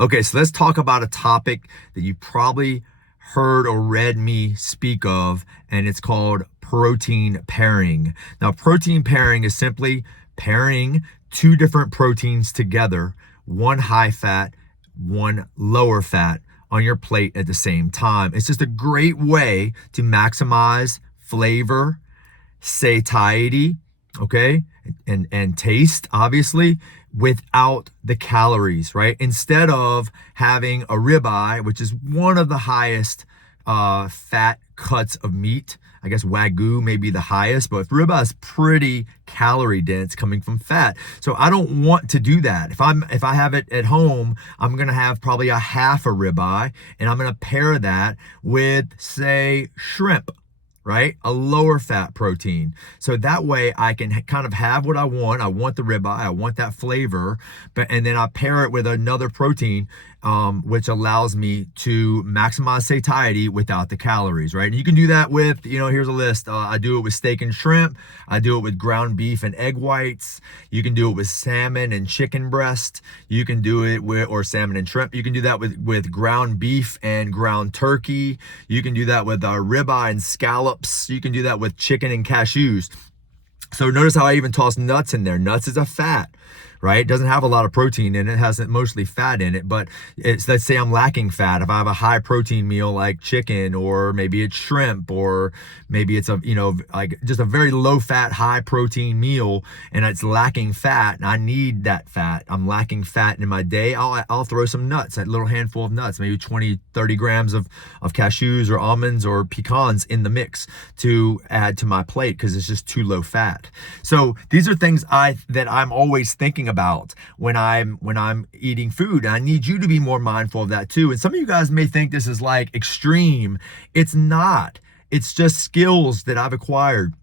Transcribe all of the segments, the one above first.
Okay, so let's talk about a topic that you probably heard or read me speak of, and it's called protein pairing. Now, protein pairing is simply pairing two different proteins together, one high fat, one lower fat, on your plate at the same time. It's just a great way to maximize flavor, satiety, okay, and taste, obviously, without the calories, right? Instead of having a ribeye, which is one of the highest fat cuts of meat. I guess Wagyu may be the highest, but ribeye is pretty calorie dense coming from fat. So I don't want to do that. If I have it at home, I'm gonna have probably a half a ribeye, and I'm gonna pair that with, say, shrimp, right? A lower fat protein. So that way I can kind of have what I want. I want the ribeye, I want that flavor, and then I pair it with another protein, which allows me to maximize satiety without the calories, right? And you can do that with, here's a list. I do it with steak and shrimp. I do it with ground beef and egg whites. You can do it with salmon and chicken breast. You can do it with, or salmon and shrimp. You can do that with ground beef and ground turkey. You can do that with ribeye and scallops. You can do that with chicken and cashews. So notice how I even toss nuts in there. Nuts is a fat, right? It doesn't have a lot of protein in it. It has mostly fat in it, but let's say I'm lacking fat. If I have a high protein meal like chicken, or maybe it's shrimp, or maybe it's like just a very low fat, high protein meal, and it's lacking fat, and I need that fat. I'm lacking fat in my day. I'll throw some nuts, a little handful of nuts, maybe 20, 30 grams of cashews or almonds or pecans in the mix to add to my plate, because it's just too low fat. So these are things that I'm always thinking about when I'm eating food. And I need you to be more mindful of that too. And some of you guys may think this is like extreme. It's not. It's just skills that I've acquired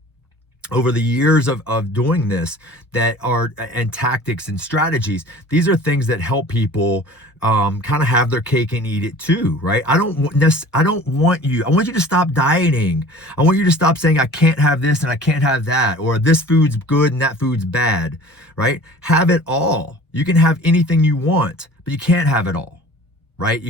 over the years of doing this, and tactics and strategies. These are things that help people kind of have their cake and eat it too, right? I want you to stop dieting. I want you to stop saying I can't have this and I can't have that, or this food's good and that food's bad, right? Have it all. You can have anything you want, but you can't have it all, right?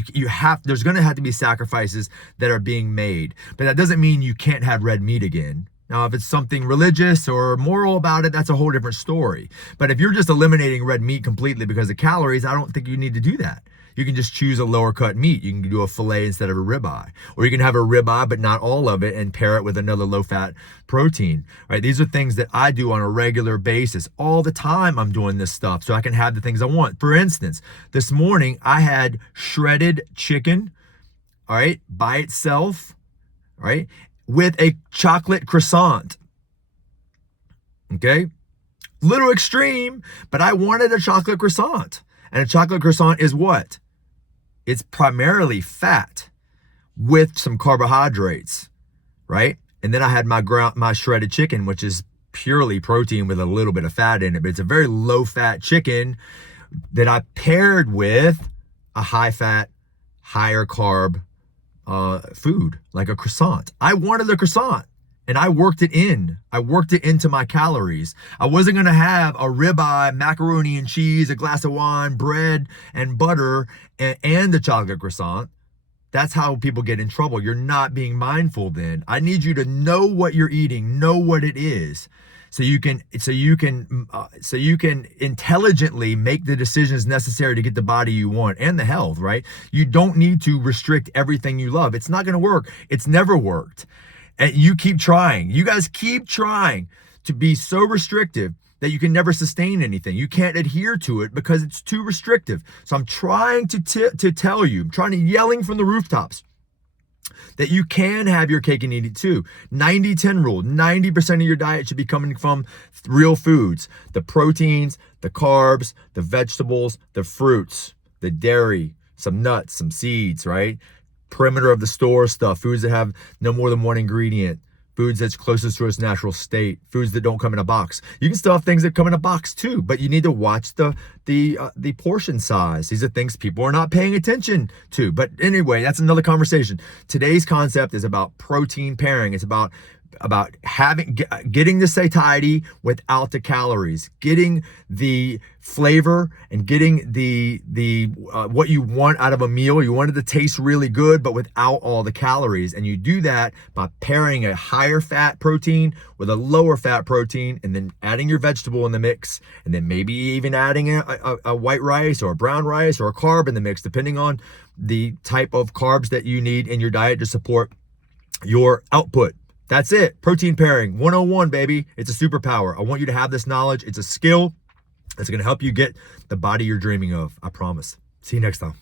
There's going to have to be sacrifices that are being made, but that doesn't mean you can't have red meat again. Now, if it's something religious or moral about it, that's a whole different story. But if you're just eliminating red meat completely because of calories, I don't think you need to do that. You can just choose a lower cut meat. You can do a filet instead of a ribeye, or you can have a ribeye, but not all of it, and pair it with another low fat protein, right? These are things that I do on a regular basis. All the time I'm doing this stuff so I can have the things I want. For instance, this morning I had shredded chicken, all right, by itself, all right, with a chocolate croissant. Okay? Little extreme, but I wanted a chocolate croissant. And a chocolate croissant is what? It's primarily fat with some carbohydrates, right? And then I had my shredded chicken, which is purely protein with a little bit of fat in it, but it's a very low fat chicken that I paired with a high fat, higher carb food, like a croissant. I wanted a croissant, and I worked it into my calories. I wasn't going to have a ribeye, macaroni and cheese, a glass of wine, bread and butter, and the chocolate croissant. That's how people get in trouble. You're not being mindful then. I need you to know what you're eating, know what it is, so you can intelligently make the decisions necessary to get the body you want and the health, right? You don't need to restrict everything you love. It's not going to work. It's never worked. And you keep trying. You guys keep trying to be so restrictive that you can never sustain anything. You can't adhere to it because it's too restrictive. So I'm trying to tell you, I'm trying to yelling from the rooftops that you can have your cake and eat it too. 90-10 rule. 90% of your diet should be coming from real foods. The proteins, the carbs, the vegetables, the fruits, the dairy, some nuts, some seeds, right? Perimeter of the store stuff, foods that have no more than one ingredient, foods that's closest to its natural state, foods that don't come in a box. You can still have things that come in a box too, but you need to watch the portion size. These are things people are not paying attention to. But anyway, that's another conversation. Today's concept is about protein pairing. It's about getting the satiety without the calories, getting the flavor and getting the what you want out of a meal. You want it to taste really good, but without all the calories. And you do that by pairing a higher fat protein with a lower fat protein, and then adding your vegetable in the mix, and then maybe even adding a white rice or a brown rice or a carb in the mix, depending on the type of carbs that you need in your diet to support your output. That's it. Protein pairing 101, baby. It's a superpower. I want you to have this knowledge. It's a skill that's going to help you get the body you're dreaming of. I promise. See you next time.